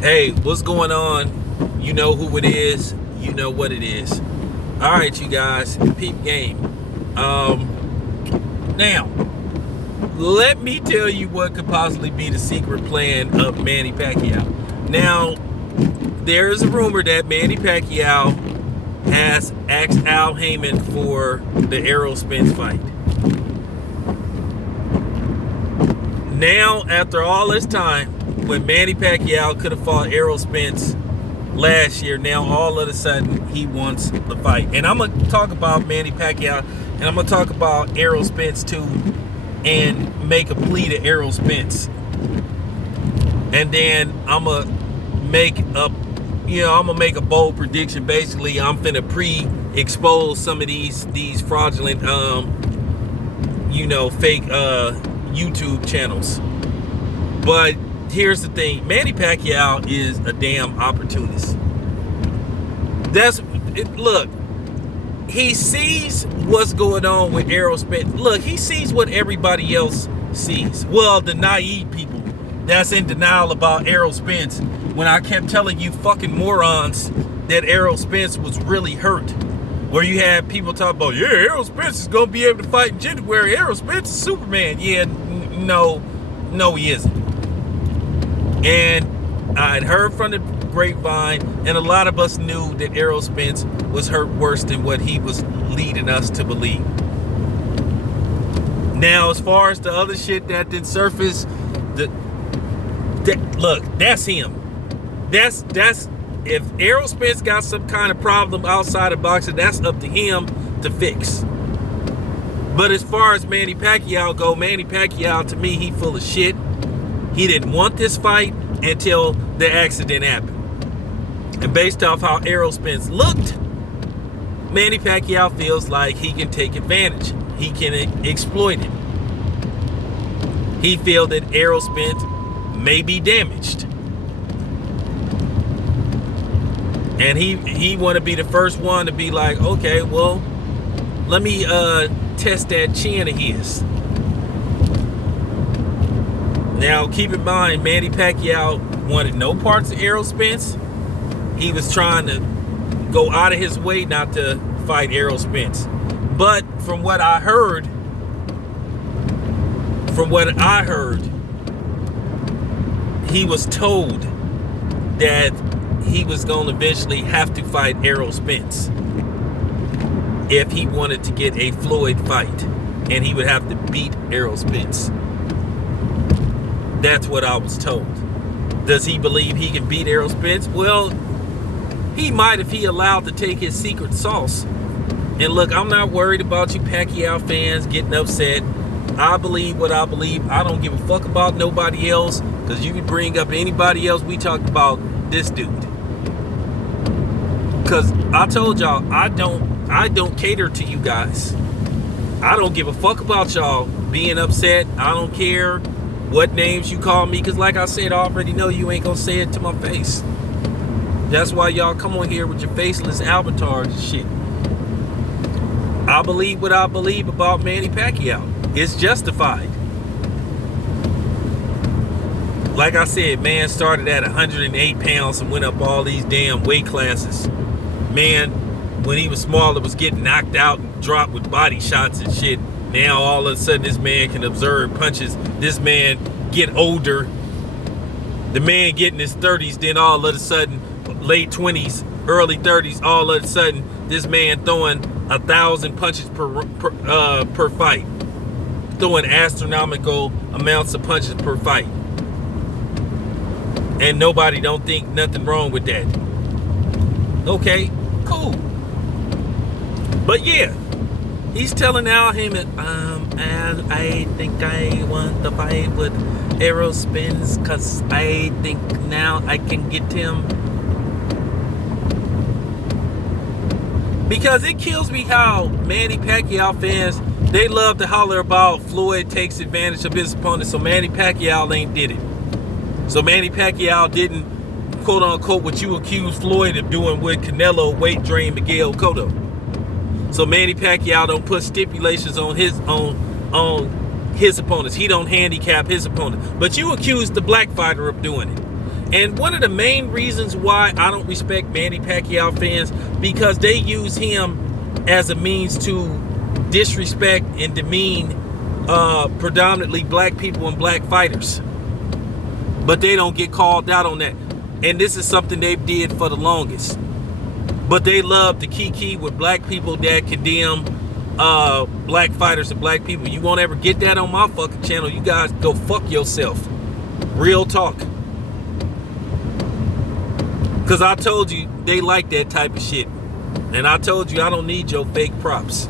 Hey, what's going on? You know who it is. You know what it is. All right, you guys, peep game. Now, let me tell you what could possibly be the secret plan of Manny Pacquiao. Now, there is a rumor that Manny Pacquiao has asked Al Heyman for the Errol Spence fight. Now, after all this time, when Manny Pacquiao could have fought Errol Spence last year, now all of a sudden he wants the fight. And I'm going to talk about Manny Pacquiao, and I'm going to talk about Errol Spence too, and make a plea to Errol Spence. And then I'm going to make a bold prediction. Basically, I'm finna pre-expose some of these fraudulent, fake YouTube channels. But here's the thing, Manny Pacquiao is a damn opportunist. Look, he sees what's going on with Errol Spence. Look, he sees what everybody else sees. Well, the naive people that's in denial about Errol Spence, when I kept telling you fucking morons that Errol Spence was really hurt. Where you had people talk about, yeah, Errol Spence is going to be able to fight in January. Errol Spence is Superman. Yeah, no, he isn't. And I'd heard from the grapevine, and a lot of us knew that Errol Spence was hurt worse than what he was leading us to believe. Now, as far as the other shit that did surface, look, that's him. That's if Errol Spence got some kind of problem outside of boxing, that's up to him to fix. But as far as Manny Pacquiao go, Manny Pacquiao, to me, he full of shit. He didn't want this fight until the accident happened. And based off how Errol Spence looked, Manny Pacquiao feels like he can take advantage. He can exploit it. He feels that Errol Spence may be damaged. And he want to be the first one to be like, okay, well, let me test that chin of his. Now, keep in mind, Manny Pacquiao wanted no parts of Errol Spence. He was trying to go out of his way not to fight Errol Spence. But from what I heard, he was told that he was going to eventually have to fight Errol Spence if he wanted to get a Floyd fight, and he would have to beat Errol Spence. That's what I was told. Does he believe he can beat Errol Spence? Well, he might if he allowed to take his secret sauce. And look, I'm not worried about you Pacquiao fans getting upset. I believe what I believe. I don't give a fuck about nobody else, because you can bring up anybody else. We talked about this dude. Because I told y'all, I don't cater to you guys. I don't give a fuck about y'all being upset. I don't care what names you call me, because like I said, I already know you ain't gonna say it to my face. That's why y'all come on here with your faceless avatars and shit. I believe what I believe about Manny Pacquiao. It's justified. Like I said, man started at 108 pounds and went up all these damn weight classes. Man, when he was smaller, was getting knocked out and dropped with body shots and shit. Now all of a sudden this man can observe punches. This man get older. The man get in his 30s, then all of a sudden, late 20s, early 30s, all of a sudden, this man throwing 1,000 punches per fight. Throwing astronomical amounts of punches per fight. And nobody don't think nothing wrong with that. Okay, cool. But yeah, he's telling Al Heyman, I think I want to fight with Errol Spence, because I think now I can get him. Because it kills me how Manny Pacquiao fans, they love to holler about Floyd takes advantage of his opponent, so Manny Pacquiao ain't did it. So Manny Pacquiao didn't, quote unquote, what you accuse Floyd of doing with Canelo, weight drain Miguel Cotto. So Manny Pacquiao don't put stipulations on his opponents. He don't handicap his opponent. But you accuse the black fighter of doing it. And one of the main reasons why I don't respect Manny Pacquiao fans, because they use him as a means to disrespect and demean predominantly black people and black fighters. But they don't get called out on that. And this is something they did for the longest. But they love to kiki with black people that condemn black fighters and black people. You won't ever get that on my fucking channel. You guys go fuck yourself. Real talk. Because I told you they like that type of shit. And I told you I don't need your fake props.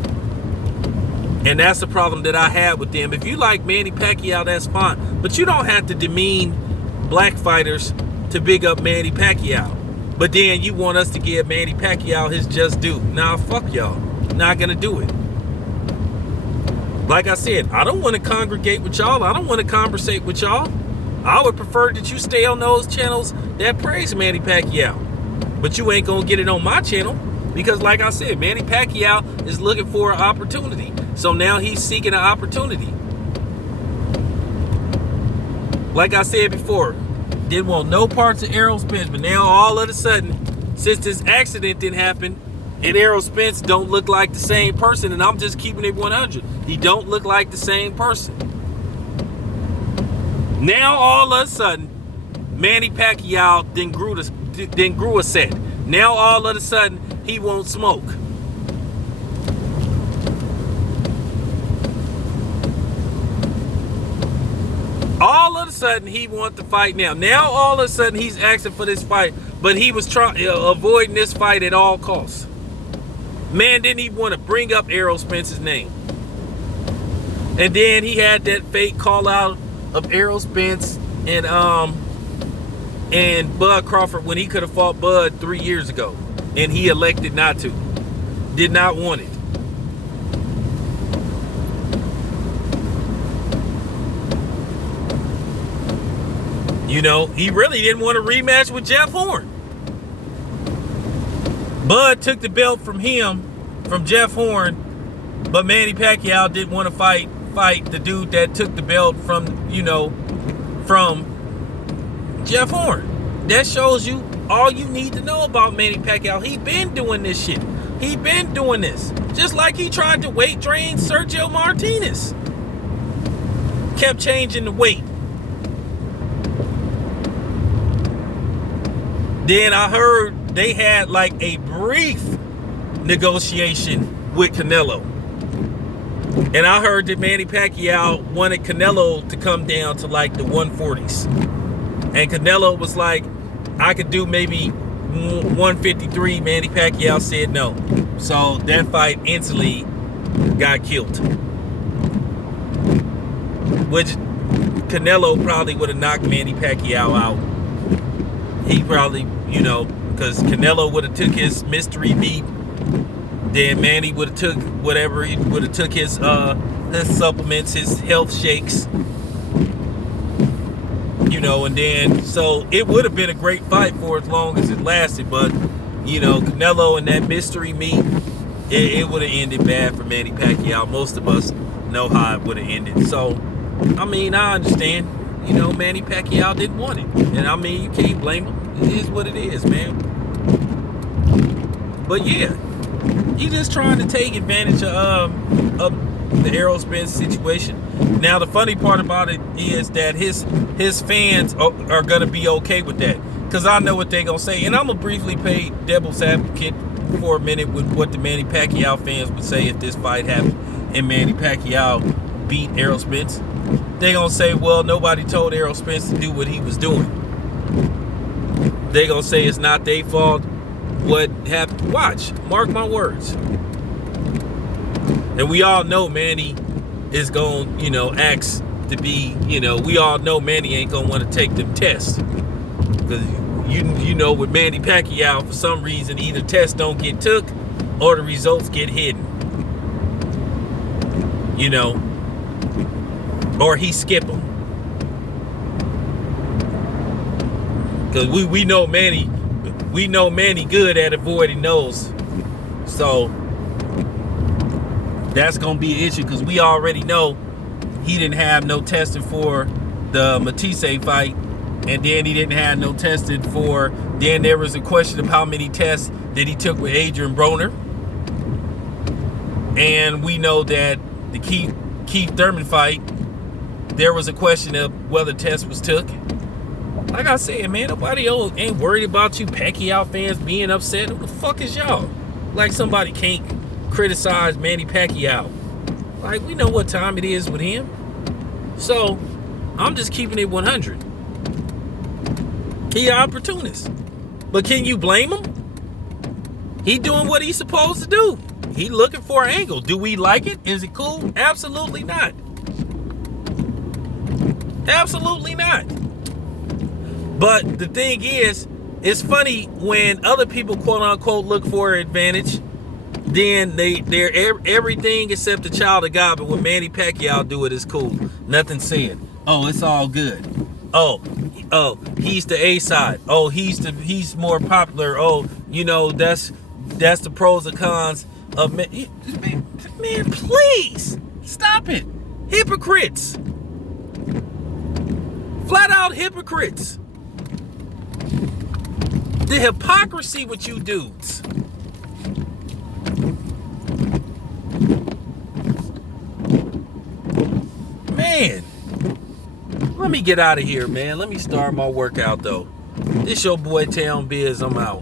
And that's the problem that I have with them. If you like Manny Pacquiao, that's fine. But you don't have to demean black fighters to big up Manny Pacquiao. But then you want us to give Manny Pacquiao his just due. Nah, fuck y'all. Not gonna do it. Like I said, I don't want to congregate with y'all. I don't want to conversate with y'all. I would prefer that you stay on those channels that praise Manny Pacquiao. But you ain't gonna get it on my channel. Because like I said, Manny Pacquiao is looking for an opportunity. So now he's seeking an opportunity. Like I said before, didn't want no parts of Errol Spence. But now all of a sudden, since this accident didn't happen, and Errol Spence don't look like the same person, and I'm just keeping it 100. He don't look like the same person. Now all of a sudden, Manny Pacquiao then grew a set. Now all of a sudden, he won't smoke. All of a sudden, he wants to fight now. Now all of a sudden, he's asking for this fight, but he was avoiding this fight at all costs. Man didn't even want to bring up Errol Spence's name. And then he had that fake call out of Errol Spence and Bud Crawford when he could have fought Bud 3 years ago. And he elected not to. Did not want it. You know, he really didn't want a rematch with Jeff Horn. Bud took the belt from him, from Jeff Horn, but Manny Pacquiao didn't want to fight the dude that took the belt from Jeff Horn. That shows you all you need to know about Manny Pacquiao. He been doing this shit. He been doing this. Just like he tried to weight train Sergio Martinez. Kept changing the weight. Then I heard they had like a brief negotiation with Canelo. And I heard that Manny Pacquiao wanted Canelo to come down to like the 140s. And Canelo was like, I could do maybe 153. Manny Pacquiao said no. So that fight instantly got killed. Which Canelo probably would have knocked Manny Pacquiao out. He probably, because Canelo would have took his mystery meat. Then Manny would have took whatever, he would have took his supplements, his health shakes. And then, so it would have been a great fight for as long as it lasted. But, Canelo and that mystery meat, it would have ended bad for Manny Pacquiao. Most of us know how it would have ended. So, I understand. Manny Pacquiao didn't want it. And you can't blame him. It is what it is, man. But yeah, he's just trying to take advantage of the Errol Spence situation. Now, the funny part about it is that his fans are going to be okay with that. Because I know what they're going to say. And I'm going to briefly play devil's advocate for a minute with what the Manny Pacquiao fans would say if this fight happened and Manny Pacquiao beat Errol Spence. They're going to say, well, nobody told Errol Spence to do what he was doing. They're going to say it's not their fault what happened. Watch. Mark my words. And we all know Manny is going, ask to be, we all know Manny ain't going to want to take them tests. Because, with Manny Pacquiao, for some reason, either tests don't get took or the results get hidden. Or he skip them. Because we know Manny good at avoiding those. So that's going to be an issue because we already know he didn't have no testing for the Matisse fight. and then he didn't have no tested for. Then there was a question of how many tests that he took with Adrian Broner. And we know that the Keith Thurman fight, there was a question of whether test was took. Like I said, man, nobody ain't worried about you Pacquiao fans being upset. Who the fuck is y'all? Like somebody can't criticize Manny Pacquiao. Like, we know what time it is with him. So, I'm just keeping it 100. He an opportunist. But can you blame him? He doing what he's supposed to do. He looking for an angle. Do we like it? Is it cool? Absolutely not. Absolutely not. But the thing is, it's funny when other people quote unquote look for an advantage, then they're everything except a child of God. But when Manny Pacquiao do it, it's cool. Nothing said. Oh, it's all good. Oh, he's the A side. Oh, he's more popular. Oh, you know, that's the pros and cons of man, please stop it. Hypocrites. Flat out hypocrites. The hypocrisy with you dudes. Man, let me get out of here, man. Let me start my workout, though. This your boy Town Biz. I'm out.